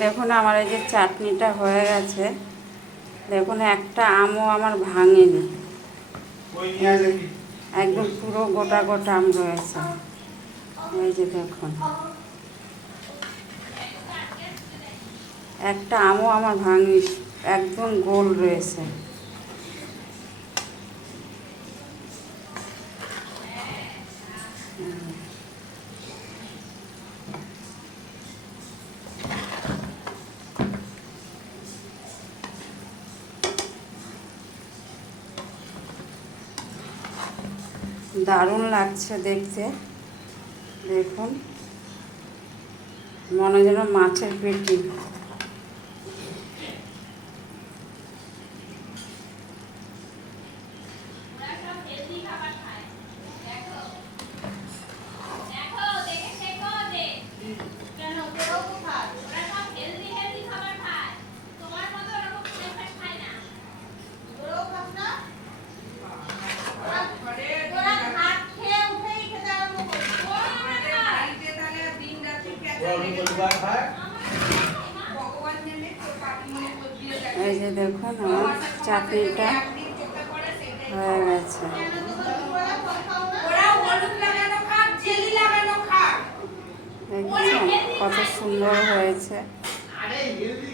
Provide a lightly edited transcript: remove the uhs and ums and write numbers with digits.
দেখুন আমার এই যে চাটনিটা হয়ে গেছে। দেখুন একটা আমও আমার ভাঙেনি, একদম পুরো গোটা গোটা আম রয়েছে। এই যে দেখুন একটা আমও আমার ভাঙেনি, একদম গোল রয়েছে। দারুণ লাগছে দেখতে। দেখুন মনে যেন মাছের পেটি। এই যে দেখুন আমার চাটনিটা হয়ে গেছে।